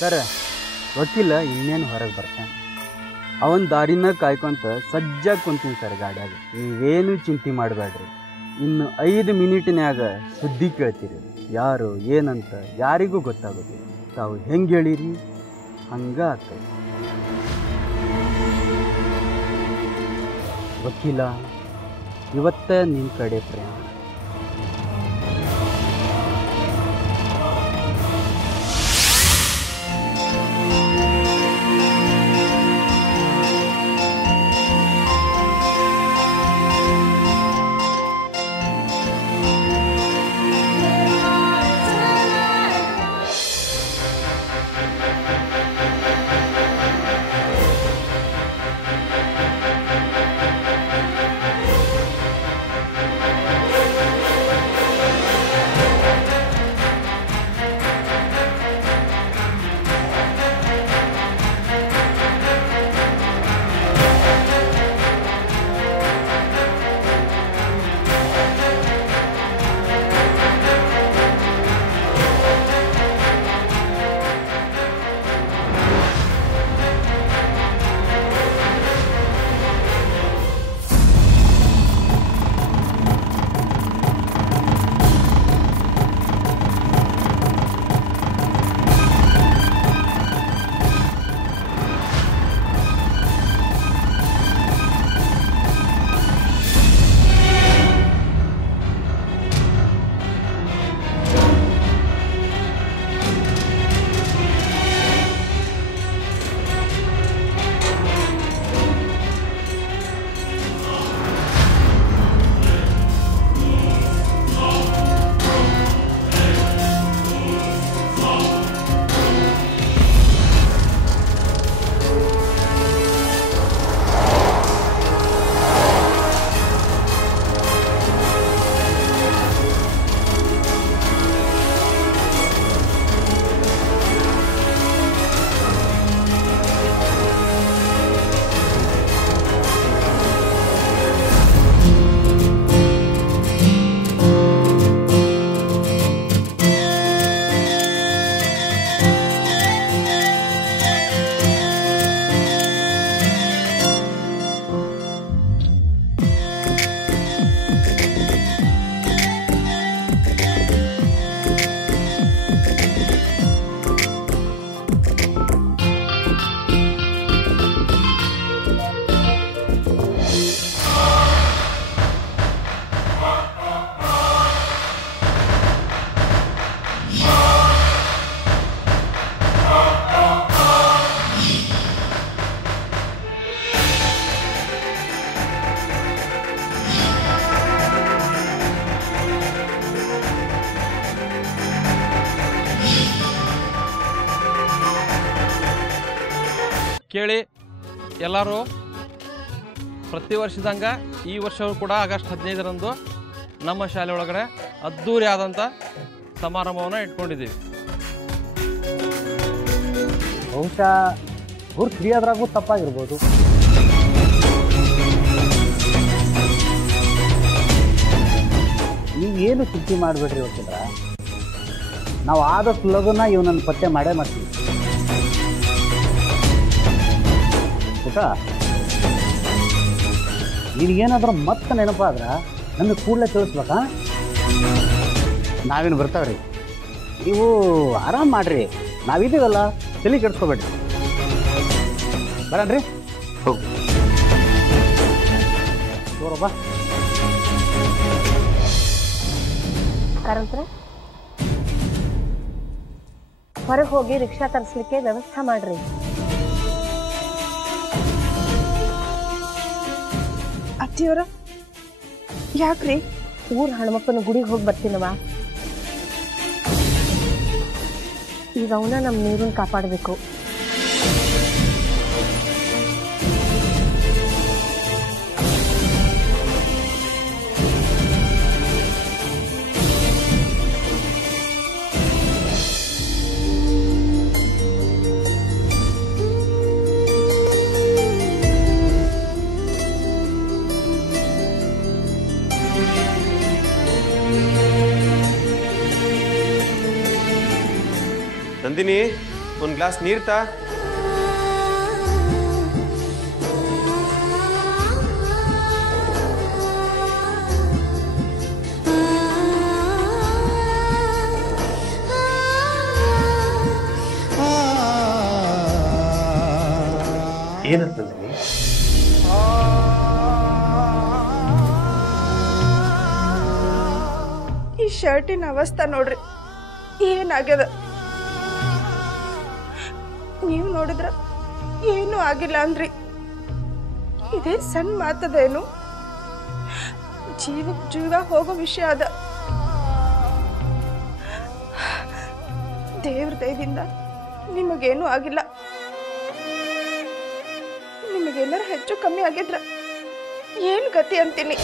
Sir ವಕೀಲ ಇನ್ನೇನು ಹೊರಗೆ ಬರ್ತಾನೆ. ಅವನ ದಾರಿನ ಕಾಯ್ಕೊಂತ ಸಜ್ಜಾಗಿ ಕುಂತೀನಿ ಸರ್ ಗಾಡಿಯಾಗ. ನೀವೇನು ಚಿಂತೆ ಮಾಡಬೇಡ್ರಿ. ಇನ್ನು 5 ಮಿನಿಟ್ನ್ಯಾಗ ಸುದ್ದಿ ಕೇಳ್ತೀರಿ. ಯಾರು ಏನಂತ ಯಾರಿಗೂ ಗೊತ್ತಾಗೋದಿಲ್ಲ. ತಾವು ಹೆಂಗೆ ಹೇಳಿರಿ ಹಂಗೆ ಆಗ್ತದೆ. ವಕೀಲ ಇವತ್ತ ನಿಮ್ಮ ಕಡೆ ಪ್ರಯಾಣ. ಕೇಳಿ ಎಲ್ಲರೂ, ಪ್ರತಿ ವರ್ಷದಂಗೆ ಈ ವರ್ಷವೂ ಕೂಡ ಆಗಸ್ಟ್ 15ರಂದು ನಮ್ಮ ಶಾಲೆ ಒಳಗಡೆ ಅದ್ಧೂರಿ ಆದಂಥ ಸಮಾರಂಭವನ್ನು ಇಟ್ಕೊಂಡಿದ್ದೀವಿ. ಬಹುಶಃ ಗುರು ತಿಳಿಯೋದ್ರಾಗೂ ತಪ್ಪಾಗಿರ್ಬೋದು. ನೀವೇನು ಚಿಂತೆ ಮಾಡಬೇಡ್ರಿ ವಕೀಲರ, ನಾವು ಆದಷ್ಟು ಲಘುನ ಇವನನ್ನು ಪತ್ತೆ ಮಾಡೇ ಮಾಡ್ತೀವಿ. ಊಟ ನಿನಗೇನಾದ್ರೂ ಮತ್ತೆ ನೆನಪಾದ್ರೆ ನಮಗೆ ಕೂಡಲೇ ತಿಳಿಸ್ಬೇಕಾ? ನಾವೇನು ಬರ್ತಾವ್ರಿ, ನೀವು ಆರಾಮ್ ಮಾಡ್ರಿ, ನಾವಿದ್ದೀವಲ್ಲ, ತಲೆ ಕೆಡಿಸ್ಕೋಬೇಡ್ರಿ. ಬರಣ್ರಿ, ಹೋಗಿ ಬಾ. ಕಾರಂತ್ರ ಹೊರಗೆ ಹೋಗಿ ರಿಕ್ಷಾ ತರಿಸ್ಲಿಕ್ಕೆ ವ್ಯವಸ್ಥೆ ಮಾಡ್ರಿ. ಅತ್ತಿಯವರ ಯಾಕ್ರಿ? ಊರ್ ಹಣ್ಮಕ್ಕನ ಗುಡಿಗೆ ಹೋಗಿ ಬರ್ತೀನವ. ಈಗ ಅವನ ನಮ್ಮ ನೀರನ್ನು ಕಾಪಾಡಬೇಕು. ನಂದಿನಿ, ಒಂದು ಗ್ಲಾಸ್ ನೀರು ತಾ. ಏನಂತಂದ್ರಿ? ಈ ಶರ್ಟಿನ ಅವಸ್ಥೆ ನೋಡ್ರಿ ಏನಾಗ್ಯದ. ನೀವು ನೋಡಿದ್ರ ಏನೂ ಆಗಿಲ್ಲ ಅಂದ್ರಿ. ಇದೇ ಸಣ್ಣ ಮಾತದೇನು? ಜೀವ ಹೋಗೋ ವಿಷಯ ಅದ. ದೇವ್ರ ದಯದಿಂದ ನಿಮಗೇನೂ ಆಗಿಲ್ಲ. ನಿಮಗೇನಾರು ಹೆಚ್ಚು ಕಮ್ಮಿ ಆಗಿದ್ರ ಏನು ಗತಿ ಅಂತೀನಿ.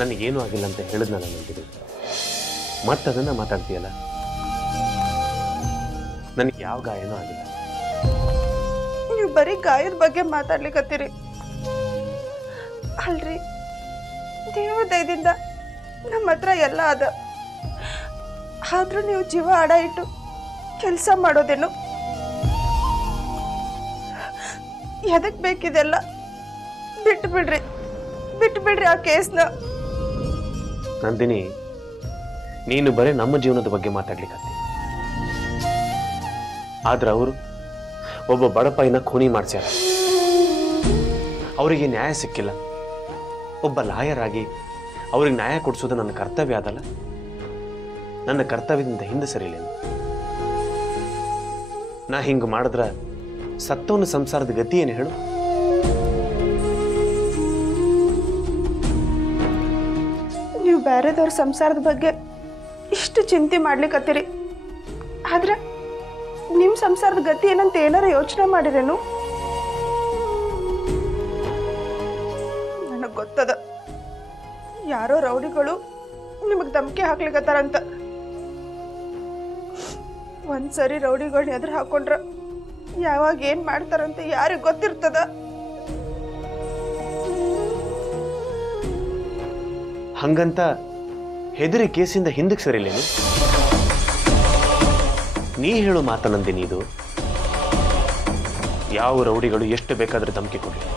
ನನಗೇನು ಆಗಿಲ್ಲ ಅಂತ ಹೇಳಿದ್ನಲ್ಲ ನಂದಿನಿ, ಮತ್ತದನ್ನ ಮಾತಾಡ್ತೀಯಲ್ಲ. ನನಗೆ ಯಾವ ಗಾಯನೂ ಆಗಿಲ್ಲ. ನೀವು ಬರೀ ಗಾಯದ ಬಗ್ಗೆ ಮಾತಾಡ್ಲಿಕ್ಕತ್ತೀರಿ ಅಲ್ರಿ. ದೇವ್ರ ದಯದಿಂದ ನಮ್ಮ ಹತ್ರ ಎಲ್ಲ ಅದ. ಆದ್ರೂ ನೀವು ಜೀವ ಅಡ ಇಟ್ಟು ಕೆಲಸ ಮಾಡೋದೇನು? ಎದಕ್ ಬೇಕಿದೆಲ್ಲ? ಬಿಟ್ಟು ಬಿಡ್ರಿ ಆ ಕೇಸ್ನ. ನಂದಿನಿ, ನೀನು ಬರೀ ನಮ್ಮ ಜೀವನದ ಬಗ್ಗೆ ಮಾತಾಡ್ಲಿಕ್ಕತ್ತಿ. ಆದ್ರೆ ಅವರು ಒಬ್ಬ ಬಡಪಾಯಿನ ಖೂನಿ ಮಾಡ್ಸ್ಯಾರ. ಅವರಿಗೆ ನ್ಯಾಯ ಸಿಕ್ಕಿಲ್ಲ. ಒಬ್ಬ ಲಾಯರ್ ಆಗಿ ಅವ್ರಿಗೆ ನ್ಯಾಯ ಕೊಡಿಸೋದು ನನ್ನ ಕರ್ತವ್ಯ ಅದಲ್ಲ. ನನ್ನ ಕರ್ತವ್ಯದಿಂದ ಹಿಂದೆ ಸರಿಲೇನು? ನಾ ಹಿಂಗೆ ಮಾಡಿದ್ರ ಸತ್ತವನ ಸಂಸಾರದ ಗತಿ ಏನು ಹೇಳು? ನೀವು ಬೇರೆದವ್ರ ಸಂಸಾರದ ಬಗ್ಗೆ ಇಷ್ಟು ಚಿಂತೆ ಮಾಡ್ಲಿಕ್ಕತ್ತೀರಿ. ಆದ್ರೆ ನಿಮ್ಮ ಸಂಸಾರದ ಗತಿ ಏನಂತ ಏನಾರ ಯೋಚನೆ ಮಾಡಿರೇನು? ನನಗೆ ಗೊತ್ತದ, ಯಾರೋ ರೌಡಿಗಳು ನಿಮಗೆ ಧಮಕಿ ಹಾಕ್ಲಿಕ್ಕತ್ತಾರಂತ. ಒಂದ್ಸರಿ ರೌಡಿಗಳನ್ನ ಎದುರು ಹಾಕೊಂಡ್ರ ಯಾವಾಗ ಏನ್ ಮಾಡ್ತಾರಂತ ಯಾರಿಗೆ ಗೊತ್ತಿರ್ತದ? ಹಂಗಂತ ಹೆದರಿ ಕೇಸಿಂದ ಹಿಂದಕ್ಕೆ ಸರಿಲೇನು? ನೀ ಹೇಳು ಮಾತನಂದಿನಿ, ಇದು ಯಾವ ರೌಡಿಗಳು ಎಷ್ಟು ಬೇಕಾದ್ರೆ ಧಮಕಿ ಕೊಡಲಿ,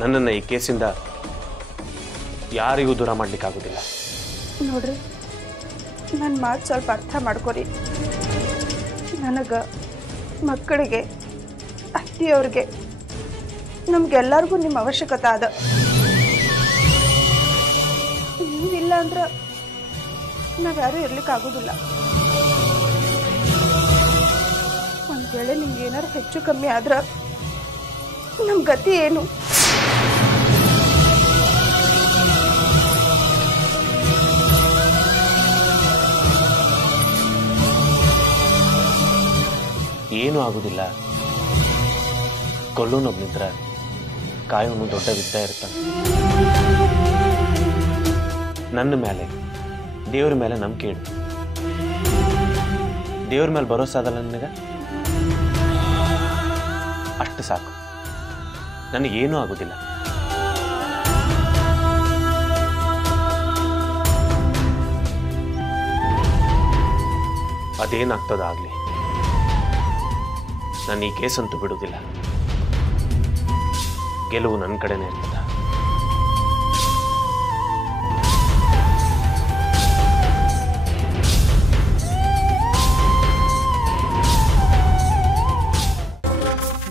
ನನ್ನನ್ನು ಈ ಕೇಸಿಂದ ಯಾರಿಗೂ ದೂರ ಮಾಡ್ಲಿಕ್ಕಾಗೋದಿಲ್ಲ. ನೋಡ್ರಿ, ನನ್ನ ಮಾತು ಸ್ವಲ್ಪ ಅರ್ಥ ಮಾಡ್ಕೊರಿ. ನನಗೆ, ಮಕ್ಕಳಿಗೆ, ಅತ್ತಿಯವ್ರಿಗೆ, ನಮ್ಗೆಲ್ಲರಿಗೂ ನಿಮ್ಮ ಅವಶ್ಯಕತೆ ಅದ. ನೀವಿಲ್ಲ ಅಂದ್ರೆ ನಾವ್ಯಾರೂ ಇರ್ಲಿಕ್ಕಾಗೋದಿಲ್ಲ. ಒಂದ್ ವೇಳೆ ನಿಮ್ಗೆ ಏನಾರು ಹೆಚ್ಚು ಕಮ್ಮಿ ಆದ್ರ ನಮ್ ಗತಿ ಏನು? ಏನೂ ಆಗುದಿಲ್ಲ. ಕೊಲ್ಲೋನೊಬ್ನಿದ್ರ ಕಾಯೋನು ದೊಡ್ಡ ವಿದ್ಯ ಇರ್ತಾನೆ. ನನ್ನ ಮೇಲೆ, ದೇವ್ರ ಮೇಲೆ ನಂಬಿಕೆ ಇಡು. ದೇವ್ರ ಮೇಲೆ ಭರೋಸೆ ಅದಲ್ಲ ನನಗೆ, ಅಷ್ಟು ಸಾಕು. ನನಗೇನೂ ಆಗುದಿಲ್ಲ. ಅದೇನಾಗ್ತದ ಆಗ್ಲಿ, ನಾನು ಈ ಕೇಸಂತೂ ಬಿಡುವುದಿಲ್ಲ. ಗೆಲುವು ನನ್ನ ಕಡೆನೇ ಇರ್ತದ.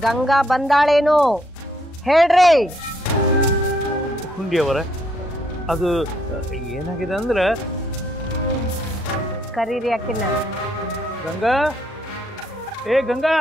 ಗಂಗಾ ಬಂದಾಳೇನೋ ಹೇಳ್ರಿ. ಹುಂಡಿಯವರ, ಅದು ಏನಾಗಿದೆ ಅಂದ್ರೆ, ಕರೀರಿ ಅಕ್ಕಿನ. ಗಂಗಾ, ಏ ಗಂಗಾ,